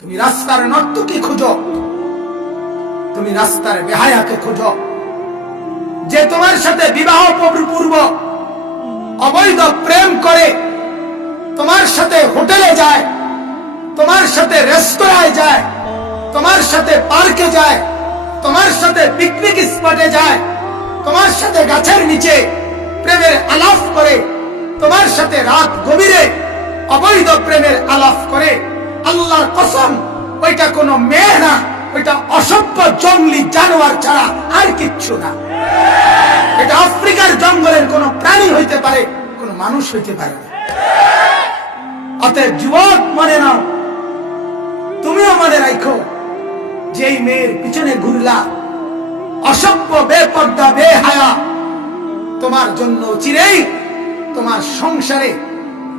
তুমি রাস্তার নর্তকী খুঁজো, তুমি রাস্তার বেহায়াকে খুঁজো, যে তোমার সাথে বিবাহ পূর্ব অবৈধ প্রেম করে, তোমার সাথে হোটেলে যায়, তোমার সাথে রেস্তোরাঁয় যায়, তোমার সাথে পার্কে যায়, তোমার সাথে পিকনিক স্পটে যায়, তোমার সাথে গাছের নিচে প্রেমের আলাপ করে, তোমার সাথে রাত গভীরে অবৈধ প্রেমের আলাপ করে, আল্লাহর কসম ওইটা কোনো মেয়ে না, ওইটা অসভ্য জঙ্গলি জানোয়ার ছাড়া আর কিচ্ছু না। এটা আফ্রিকার জঙ্গলের কোন প্রাণী হইতে পারে, কোন মানুষ হইতে পারে না। অতএব যুবক মনে নাও, তুমিও মনে রাখো, যে এই মেয়ের পিছনে ঘুরলা, অসভ্য বেপর্দা বেহায়া, তোমার জন্য চিরেই তোমার সংসারে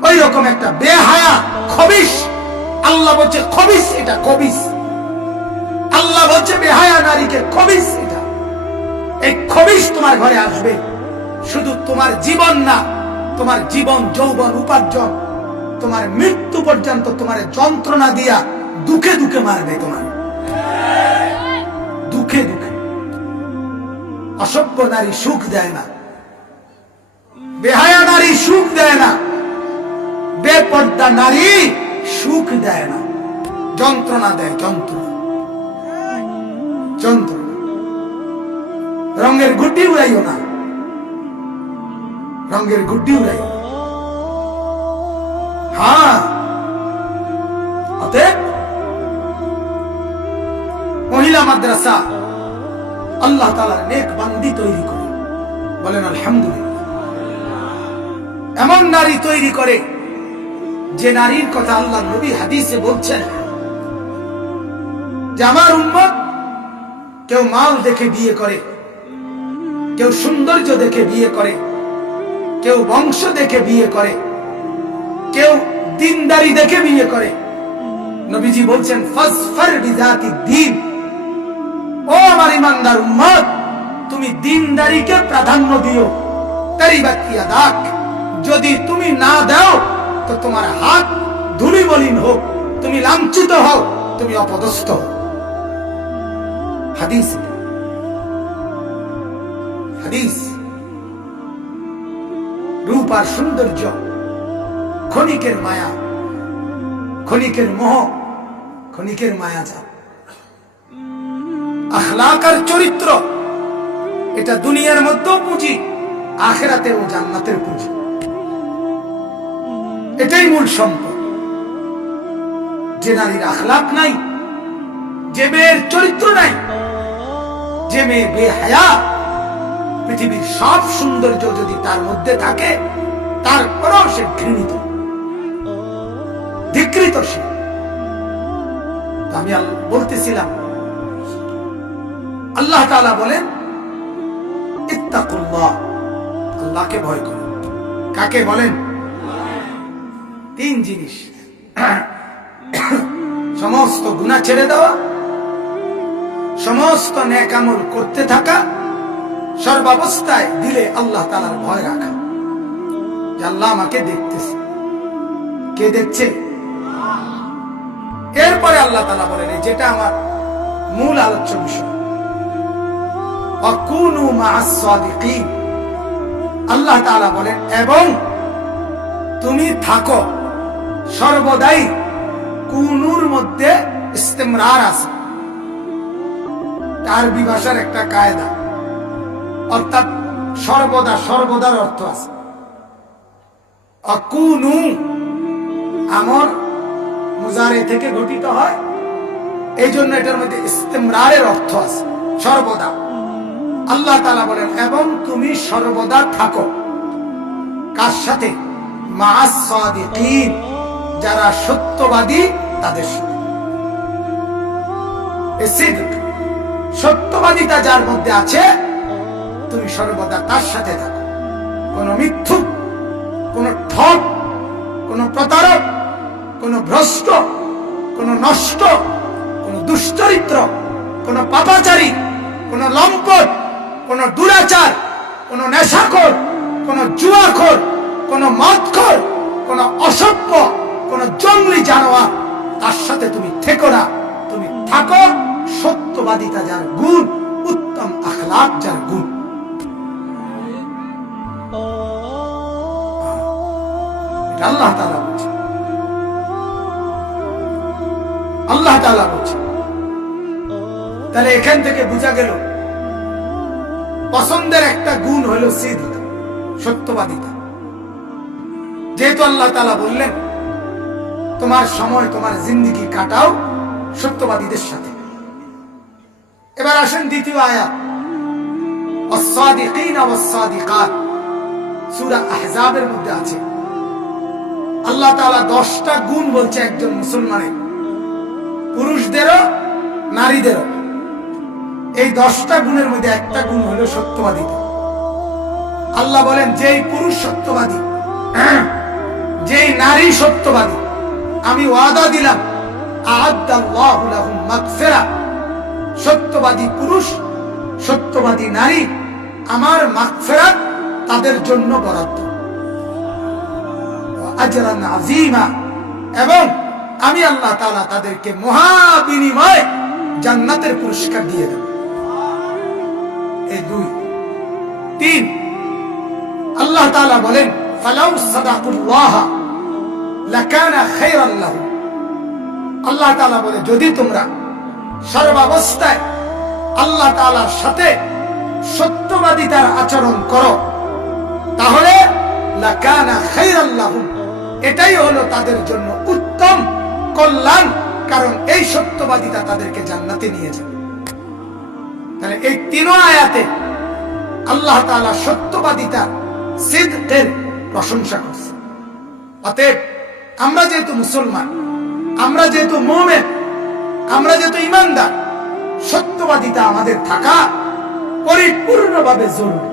ওই রকম একটা বেহায়া খবিশ, আল্লাহ বলছে খবিশ, এটা খবিশ। আল্লাহ বলছে বেহায়া নারীকে খবিশ, এটা এই খবিশ তোমার ঘরে আসবে। শুধু তোমার জীবন না, তোমার জীবন যৌবন উপার্জন, তোমার মৃত্যু পর্যন্ত তোমার যন্ত্রণা দিয়া দুঃখে দুঃখে মারবে, তোমার দুঃখে দুঃখে। অসভ্য নারী সুখ দেয় না, বেহায়া নারী সুখ দেয় না, বেপর্দা নারী সুখ দেয় না, যন্ত্রণা দেয়, যন্ত্রণা যন্ত্রণা। রঙের গুড্ডি উড়াইও না, রঙের গুড্ডি উড়াইও না। হ্যাঁ, অতএব মহিলা মাদ্রাসা আল্লাহ তাআলার নেক বান্দি তৈরি করে, বলেন আলহামদুলিল্লাহ। এমন নারী তৈরি করে যে নারীর কথা আল্লাহ নবী হাদিসে বলছেন যে আমার উম্মত কেউ মাল দেখে বিয়ে করে, কেউ সৌন্দর্য দেখে বিয়ে করে, কেউ বংশ দেখে বিয়ে করে, কেউ দিনদারি দেখে বিয়ে করে। নবীজি বলছেন ফাসফার বিযাতি দ্বীন, ও আমার ইমানদার উম্মত, তুমি দিনদারিকে প্রাধান্য দিও। তারিবাত ইয়াদাক, যদি তুমি না দাও তো তোমার হাত ধুলি মলিন হোক, তুমি লাঞ্ছিত হও, তুমি অপদস্থ হও। হাদিস, হাদিস। রূপ আর সৌন্দর্য ক্ষণিকের মায়া, ক্ষণিকের মোহ, ক্ষণিকের মায়া যা। আখলাক আর চরিত্র এটা দুনিয়ার মধ্যেও পুঁজি, আখিরাতের ও জান্নাতের পুঁজি। এটাই মূল সম্পদ। যে নারীর আখলাক নাই, যে মেয়ের চরিত্র নাই, যে মেয়ে বেহায়া, পৃথিবীর সব সৌন্দর্য যদি তার মধ্যে থাকে, তারপরেও সে ঘৃণিত, ধিক্কৃত সে। আমি বলতেছিলাম, আল্লাহ তাআলা বলেন ইত্তাকুল্লাহ, আল্লাহকে ভয় করো। কাকে বলেন? তিন জিনিস, সমস্ত গুনাহ ছেড়ে দেওয়া, সমস্ত নেক আমল করতে থাকা, সর্বাবস্থায় দিলে আল্লাহ তাআলার ভয় রাখা, যে আল্লাহ আমাকে দেখতেছে। কে দেখছে? এরপরে আল্লাহ তাআলা বলেন, যেটা আমার মূল আলোচ্য বিষয়, ওয়াকুনু মা'আস সাদিকিন। আল্লাহ তাআলা বলেন, এবং তুমি থাকো সর্বদাই, কুনুর মধ্যে ইস্তিমরার আছে, আরবি ভাষার একটা কায়দা, অর্থাৎ সর্বদা, সর্বদার অর্থ আছে। অকুনু আমর মুজারে থেকে গঠিত হয়, এই জন্য এটার মধ্যে ইস্তিমরারের অর্থ আছে, সর্বদা। আল্লাহ তাআলা বলেন, এবং তুমি সর্বদা থাকো কার সাথে? মা'আস সাদিকিন, যারা সত্যবাদী তাদের সাথে। সত্যবাদিতা যার মধ্যে আছে, তুমি সর্বদা তার সাথে থাকো। কোন মিথ্যুক, কোন ঠক, কোন প্রতারক, কোন ভ্রষ্ট, কোন নষ্ট, কোন দুশ্চরিত্র, কোন পাপাচারী, কোন লম্পট, কোন দুরাচার, কোন নেশাখোর, কোন জুয়াখোর, কোন মদখোর, কোন অসভ্য, কোন জঙ্গলি জানোয়ার, তার সাথে তুমি থেকো না, তুমি থাকো সত্যবাদিতা যার গুণ, উত্তম আখলাক যার গুণ। আল্লাহ তাআলা বলছেন, আল্লাহ তাআলা বলছেন। তাহলে এখান থেকে বোঝা গেল পছন্দের একটা গুণ হলো সিদক, সত্যবাদিতা। যেহেতু আল্লাহ তাআলা বললেন তোমার সময়, তোমার জিন্দেগি কাটাও সত্যবাদীদের সাথে। এবার আসেন দ্বিতীয় আয়াত, ওয়াস-সাদিকিনা ওয়াস-সাদিকাত, সূরা আহজাবের মধ্যে আছে। আল্লাহ তাআলা 10টা গুণ বলছে একজন মুসলমানের, পুরুষদেরও নারীদেরও। এই 10টা গুণের মধ্যে একটা গুণ হলো সত্যবাদিতা। আল্লাহ বলেন যেই পুরুষ সত্যবাদী, যেই নারী সত্যবাদী, আমি ওয়াদা দিলাম আ'আদ্দাল্লাহু লাহুম মাগফিরা, সত্যবাদী পুরুষ, সত্যবাদী নারী, আমার মাগফিরাত তাদের জন্য বরাদ্দ, আজরান আযীমা, এবং আমি আল্লাহ তাআলা তাদেরকে মহা বিনিময় জান্নাতের পুরস্কার দিয়ে দেব। এই 2 3 আল্লাহ তাআলা বলেন ফালাউ সাদাকুল্লাহ লাকানা খায়রান লাহুম। আল্লাহ তাআলা বলে যদি তোমরা সর্বাবস্থায় আল্লাহ তাআলার সাথে সত্যবাদিতার আচরণ করো তাহলে লাকানা খায়রান লাহুম, এটাই হলো তাদের জন্য উত্তম কল্যাণ, কারণ এই সত্যবাদিতা তাদেরকে জান্নাতে নিয়ে যাবে। তাহলে এই 3 আয়াতে আল্লাহ তাআলা সত্যবাদিতা, সিদকের প্রশংসা করছে। অতএব আমরা যেহেতু মুসলমান, আমরা যেহেতু মুমিন, আমরা যেহেতু ঈমানদার, সত্যবাদিতা আমাদের থাকা পরিপূর্ণভাবে জরুরি।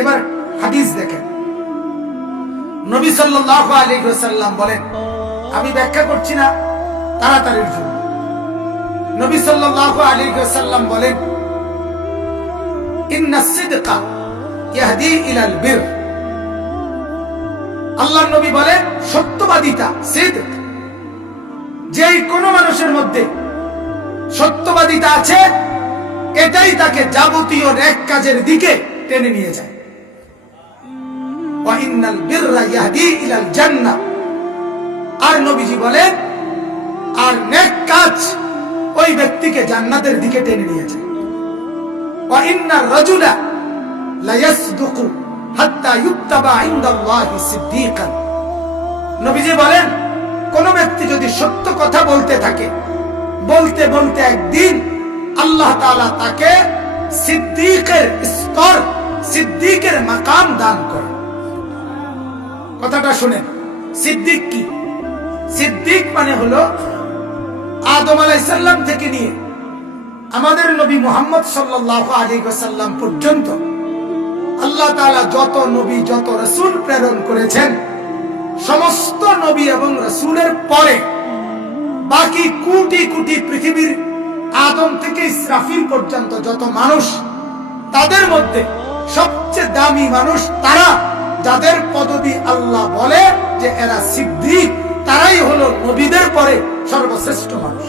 এবার হাদিস দেখেন, নবী সাল্লাল্লাহু আলাইহি ওয়াসাল্লাম বলেন, আমি ব্যাখ্যা করছি না তাড়াতাড়ির জন্য। নবী সাল্লাল্লাহু আলাইহি ওয়াসাল্লাম বলেন ইন্নাস সিদকা ইয়াহদি ইলাল বির। আল্লাহর নবী বলেন সত্যবাদিতা, সিদক, যেই কোন মানুষের মধ্যে সত্যবাদিতা আছে এটাই তাকে যাবতীয় নেক কাজের দিকে টেনে নিয়ে যায়। ওয়া ইন্নাল বিররা ইয়াহদি ইলাল জান্নাহ। আর নবীজি বলেন আর নেক কাজ ওই ব্যক্তিকে জান্নাতের দিকে টেনে নিয়ে যায়। ওয়া ইন্নার রাজুলা লা ইয়াসদুকু হাত্তা ইউক্তাবা ইনদাল্লাহি সিদ্দীকান। নবীজি বলেন কোন ব্যক্তি যদি সত্য কথা বলতে থাকে, বলতে বলতে একদিন আল্লাহ তাআলা তাকে সিদ্দীকের স্তর, সিদ্দীকের মাকাম দান করে। কথাটা শুনেন, সিদ্দীক কি? সিদ্দীক মানে হলো আদম আলাইহিস সালাম থেকে নিয়ে আমাদের নবী মুহাম্মদ সাল্লাল্লাহু আলাইহি ওয়াসাল্লাম পর্যন্ত আল্লাহ তাআলা যত নবী, যত রাসূল প্রেরণ করেছেন, সমস্ত নবী এবং রাসূলের পরে বাকি কোটি কোটি পৃথিবীর আদম থেকে ইসরাফিল পর্যন্ত যত মানুষ, তাদের মধ্যে সবচেয়ে দামি মানুষ তারা যাদের পদবী আল্লাহ বলে যে এরা সিদ্দীক, তারাই হলো নবীদের পরে সর্বশ্রেষ্ঠ মানুষ,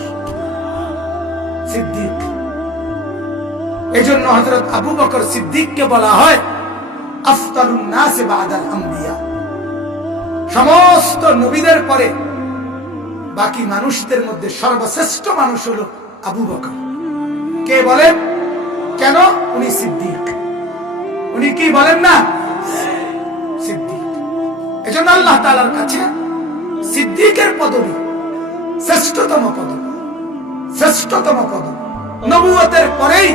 সিদ্দীক। এজন্য হযরত আবু বকর সিদ্দীককে বলা হয় আফতারুন নাস বাদাল আম্বিয়া। সমস্ত নবীদের পরে বাকি মানুষদের মধ্যে সর্বশ্রেষ্ঠ মানুষ হলো আবু বকর। কে বলেন? কেন? উনি সিদ্দীক। উনি কি বলেন না? সিদ্দীক। এজন্য আল্লাহ তাআলার কাছে সিদ্দীকের পদবী শ্রেষ্ঠতম পদবী, শ্রেষ্ঠতম পদবী। নবুয়তের পরেই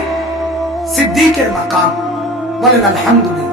সিদ্দীকের মাকাম। বলেন আলহামদুলিল্লাহ।